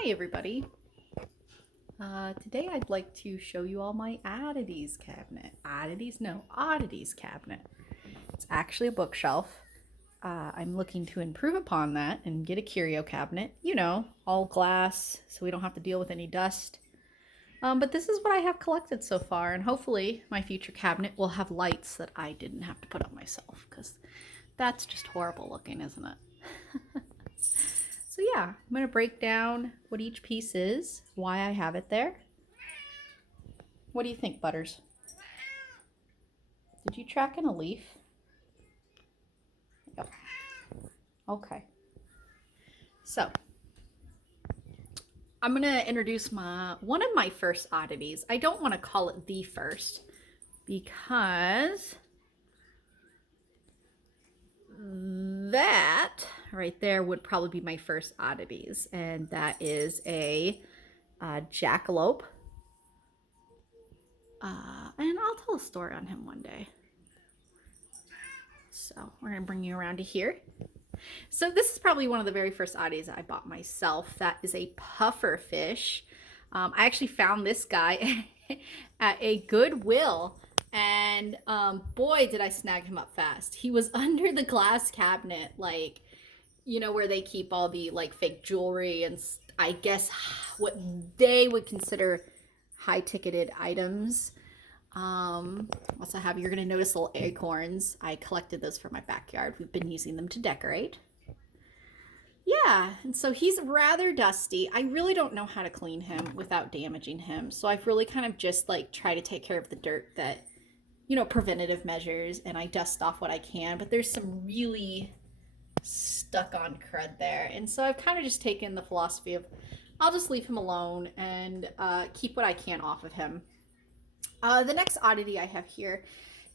Hi everybody. Today I'd like to show you all my oddities cabinet. Oddities? No, oddities cabinet. It's actually a bookshelf. I'm looking to improve upon that and get a curio cabinet. You know, all glass so we don't have to deal with any dust. But this is what I have collected so far, and hopefully my future cabinet will have lights that I didn't have to put up myself, because that's just horrible looking, isn't it? So yeah, I'm going to break down what each piece is, why I have it there. What do you think, Butters? Did you track in a leaf? Yep. Okay. So, I'm going to introduce one of my first oddities. I don't want to call it the first because that right there would probably be my first oddities, and that is a jackalope. And I'll tell a story on him one day. So we're gonna bring you around to here. So this is probably one of the very first oddities I bought myself. That is a puffer fish. I actually found this guy at a Goodwill, and boy, did I snag him up fast. He was under the glass cabinet, like, you know, where they keep all the like fake jewelry and I guess what they would consider high ticketed items. Also have, you're gonna notice little acorns. I collected those for my backyard. We've been using them to decorate. Yeah, and so he's rather dusty. I really don't know how to clean him without damaging him. So I've really kind of just like try to take care of the dirt that, you know, preventative measures, and I dust off what I can, but there's some really stuck on crud there. And so I've kind of just taken the philosophy of I'll just leave him alone and keep what I can off of him. The next oddity I have here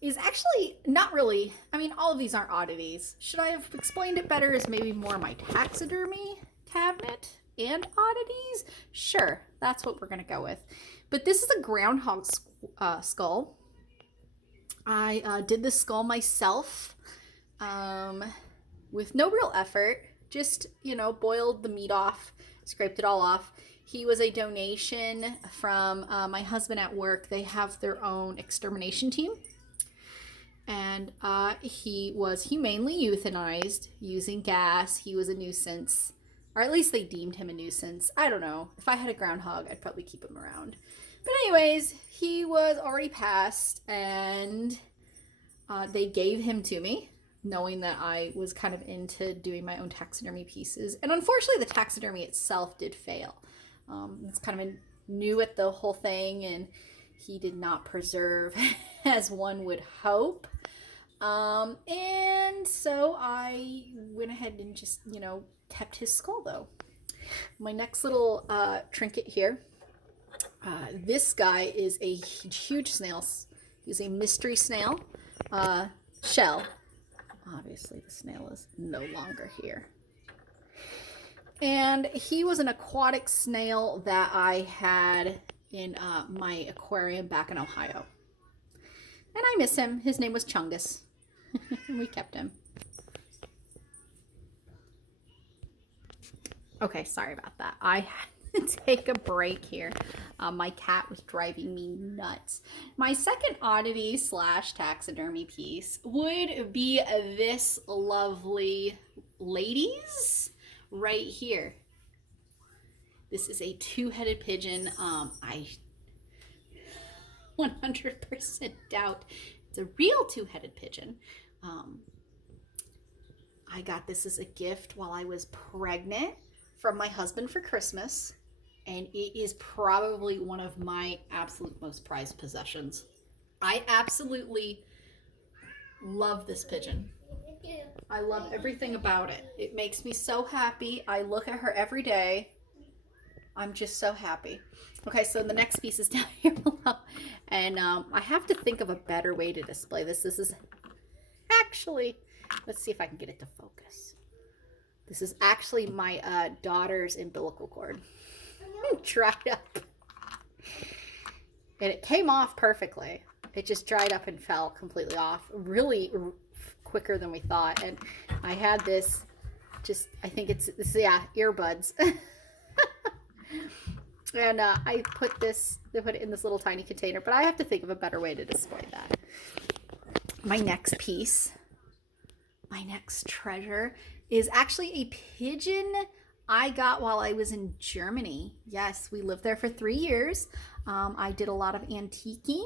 is actually not really, I mean, all of these aren't oddities. Should I have explained it better as maybe more my taxidermy cabinet and oddities? Sure, that's what we're going to go with. But this is a groundhog skull. I did this skull myself with no real effort. Just, you know, boiled the meat off, scraped it all off. He was a donation from my husband at work. They have their own extermination team. And he was humanely euthanized using gas. He was a nuisance. Or at least they deemed him a nuisance. I don't know. If I had a groundhog, I'd probably keep him around. But anyways, he was already passed, and they gave him to me, knowing that I was kind of into doing my own taxidermy pieces. And unfortunately, the taxidermy itself did fail. It's kind of new at the whole thing, and he did not preserve as one would hope. And so I went ahead and just, you know, kept his skull though. My next little trinket here. This guy is a huge snail. He's a mystery snail shell. Obviously, the snail is no longer here. And he was an aquatic snail that I had in my aquarium back in Ohio. And I miss him. His name was Chungus. We kept him. Okay, sorry about that. I had to take a break here. My cat was driving me nuts. My second oddity / taxidermy piece would be this lovely ladies right here. This is a two-headed pigeon. I 100% doubt it's a real two-headed pigeon. I got this as a gift while I was pregnant from my husband for Christmas, and it is probably one of my absolute most prized possessions. I absolutely love this pigeon. I love everything about it. It makes me so happy. I look at her every day. I'm just so happy. Okay, so the next piece is down here below. And I have to think of a better way to display this. This is actually, let's see if I can get it to focus. This is actually my daughter's umbilical cord. Dried up. And it came off perfectly. It just dried up and fell completely off. Really quicker than we thought. And I had this, just, I think it's yeah, earbuds. And I put it in this little tiny container, but I have to think of a better way to display that. My next piece, my next treasure is actually a pigeon I got while I was in Germany. Yes, we lived there for 3 years. I did a lot of antiquing,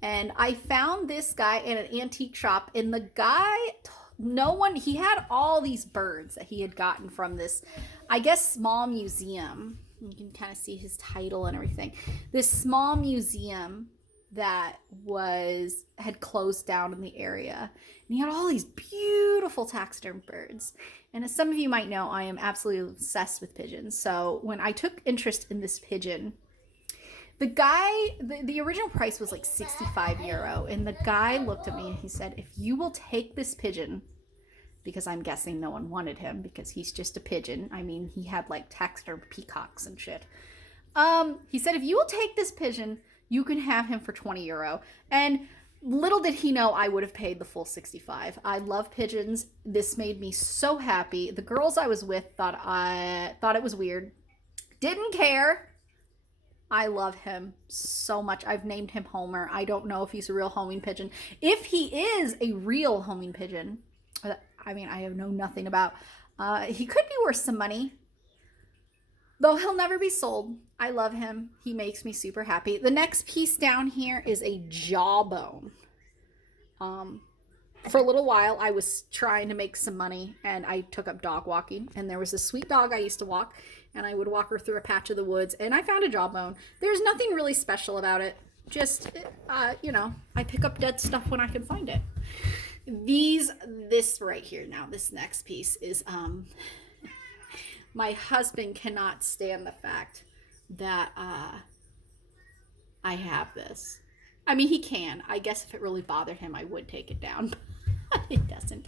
and I found this guy in an antique shop, and the guy, he had all these birds that he had gotten from this, I guess, small museum. You can kind of see his title and everything. This small museum that had closed down in the area, and he had all these beautiful taxidermy birds. And as some of you might know, I am absolutely obsessed with pigeons. So when I took interest in this pigeon, the original price was like 65 euro, and the guy looked at me and he said, if you will take this pigeon, because I'm guessing no one wanted him because he's just a pigeon. I mean, he had like taxidermy peacocks and shit. He said, if you will take this pigeon, you can have him for 20 euro. And little did he know I would have paid the full 65. I love pigeons. This made me so happy. The girls I was with thought it was weird. Didn't care. I love him so much. I've named him Homer. I don't know if he's a real homing pigeon. If he is a real homing pigeon, I mean, I know nothing about. He could be worth some money, though he'll never be sold. I love him. He makes me super happy. The next piece down here is a jawbone. For a little while, I was trying to make some money, and I took up dog walking. And there was a sweet dog I used to walk, and I would walk her through a patch of the woods, and I found a jawbone. There's nothing really special about it. Just, I pick up dead stuff when I can find it. This right here now, this next piece is, my husband cannot stand the fact that I have this. I mean, he can. I guess if it really bothered him, I would take it down, but it doesn't.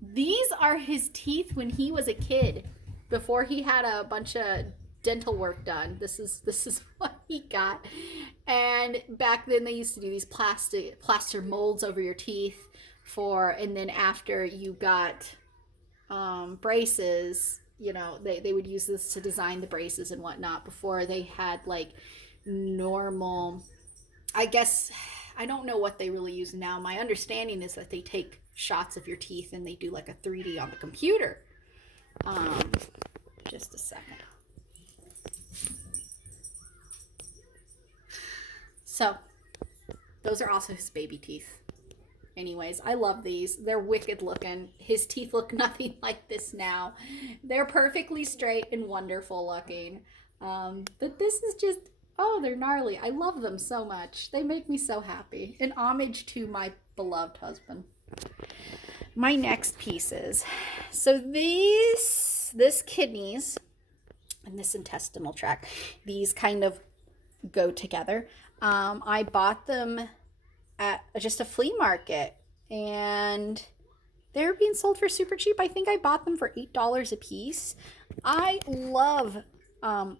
These are his teeth when he was a kid, before he had a bunch of dental work done. This is what he got. And back then they used to do these plaster molds over your teeth and then after you got braces, they would use this to design the braces and whatnot before they had like normal, I guess, I don't know what they really use now. My understanding is that they take shots of your teeth and they do like a 3D on the computer. Just a second. So, those are also his baby teeth. Anyways, I love these. They're wicked looking. His teeth look nothing like this now. They're perfectly straight and wonderful looking. But this is just, they're gnarly. I love them so much. They make me so happy. An homage to my beloved husband. My next pieces. So this kidneys and this intestinal tract, these kind of go together. I bought them at just a flea market, and they're being sold for super cheap. I think I bought them for $8 a piece. I love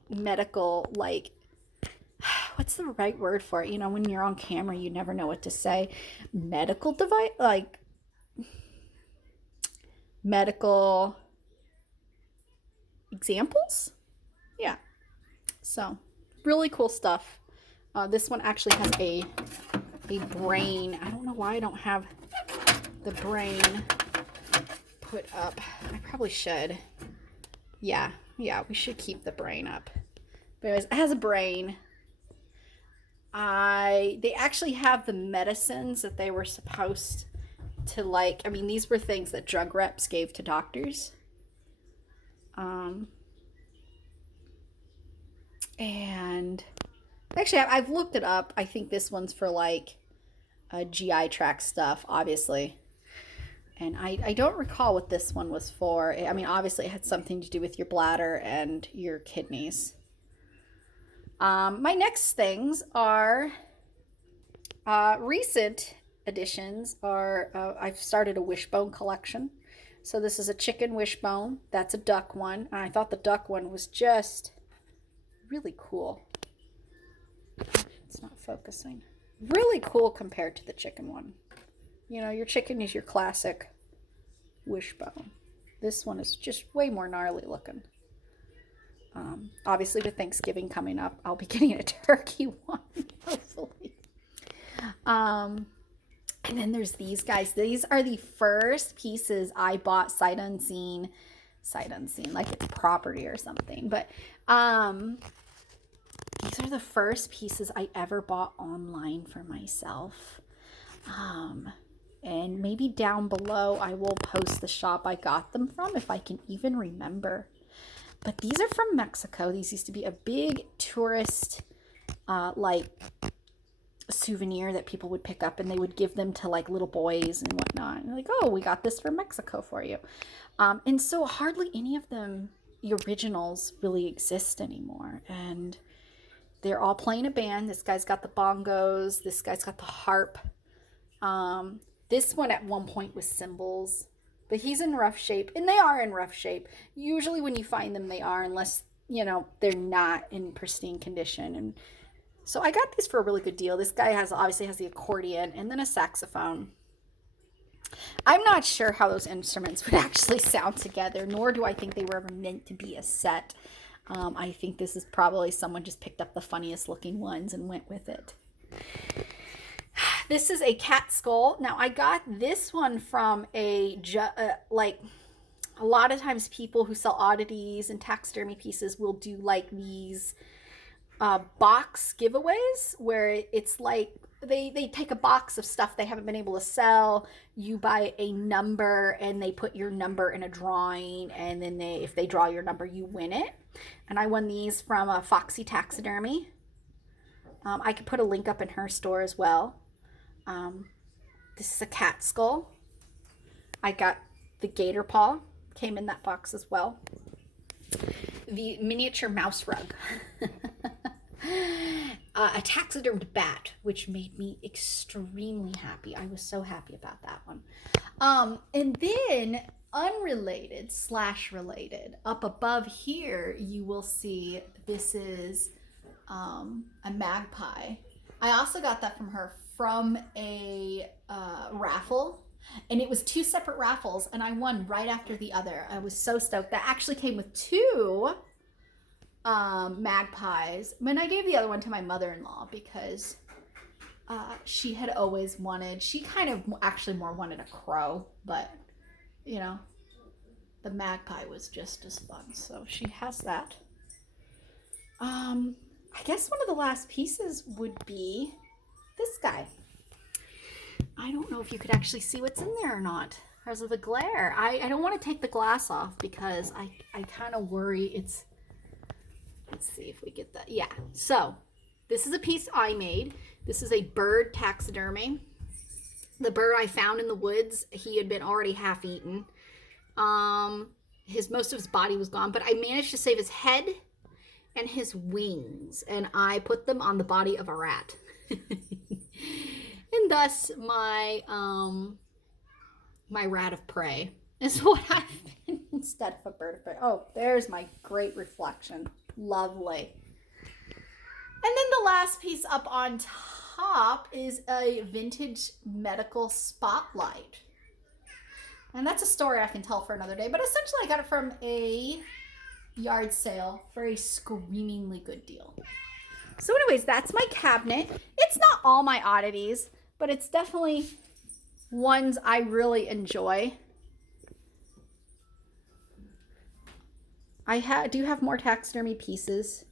medical, like, what's the right word for it? When you're on camera, you never know what to say. Medical device, like medical examples. Yeah. So really cool stuff. This one actually has a brain. I don't know why I don't have the brain put up. I probably should. Yeah, we should keep the brain up. But anyways, it has a brain. They actually have the medicines that they were supposed to like. I mean, these were things that drug reps gave to doctors. And actually, I've looked it up. I think this one's for like GI tract stuff, obviously. And I don't recall what this one was for. I mean, obviously it had something to do with your bladder and your kidneys. My next things are recent additions are I've started a wishbone collection. So this is a chicken wishbone. That's a duck one. And I thought the duck one was just really cool. It's not focusing. Really cool compared to the chicken one. Your chicken is your classic wishbone. This one is just way more gnarly looking. Obviously, with Thanksgiving coming up, I'll be getting a turkey one, hopefully. And then there's these guys. These are the first pieces I bought sight unseen, like it's property or something. But these are the first pieces I ever bought online for myself. And maybe down below I will post the shop I got them from if I can even remember. But these are from Mexico. These used to be a big tourist like souvenir that people would pick up, and they would give them to like little boys and whatnot. And like, oh, we got this from Mexico for you. And so hardly any of them, the originals, really exist anymore. And they're all playing a band. This guy's got the bongos. This guy's got the harp. This one at one point was cymbals, but he's in rough shape, and they are in rough shape. Usually when you find them, they are, unless, you know, they're not in pristine condition. And so I got these for a really good deal. This guy obviously has the accordion and then a saxophone. I'm not sure how those instruments would actually sound together, nor do I think they were ever meant to be a set. I think this is probably someone just picked up the funniest looking ones and went with it. This is a cat skull. Now, I got this one from like, a lot of times people who sell oddities and taxidermy pieces will do like these box giveaways where it's like they take a box of stuff they haven't been able to sell. You buy a number and they put your number in a drawing, and then if they draw your number, you win it. And I won these from Foxy Taxidermy. I could put a link up in her store as well. This is a cat skull. I got the gator paw, came in that box as well. The miniature mouse rug. A taxidermed bat, which made me extremely happy. I was so happy about that one. And then unrelated / related, up above here, you will see this is a magpie. I also got that from her from a raffle, and it was 2 separate raffles, and I won right after the other. I was so stoked. That actually came with 2 magpies. I mean, I gave the other one to my mother-in-law because she had always wanted, she kind of actually more wanted a crow, but you know, the magpie was just as fun, so she has that. I guess one of the last pieces would be this guy. I don't know if you could actually see what's in there or not because of the glare. I don't want to take the glass off because I kind of worry it's, let's see if we get that. Yeah, so this is a piece I made. This is a bird taxidermy. The bird I found in the woods, he had been already half eaten. Most of his body was gone, but I managed to save his head and his wings, and I put them on the body of a rat. And thus my my rat of prey is what I've been instead of a bird of prey. Oh, there's my great reflection. Lovely. And then the last piece up on top is a vintage medical spotlight. And that's a story I can tell for another day. But essentially I got it from a yard sale for a screamingly good deal. So anyways, that's my cabinet. It's not all my oddities, but it's definitely ones I really enjoy. I do have more taxidermy pieces.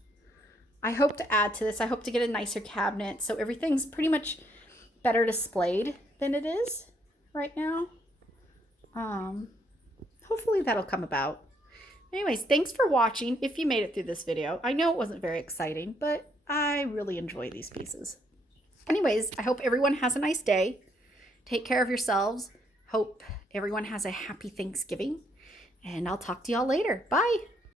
I hope to add to this. I hope to get a nicer cabinet so everything's pretty much better displayed than it is right now. Hopefully that'll come about. Anyways, thanks for watching if you made it through this video. I know it wasn't very exciting, but I really enjoy these pieces. Anyways, I hope everyone has a nice day. Take care of yourselves. Hope everyone has a happy Thanksgiving. And I'll talk to y'all later. Bye.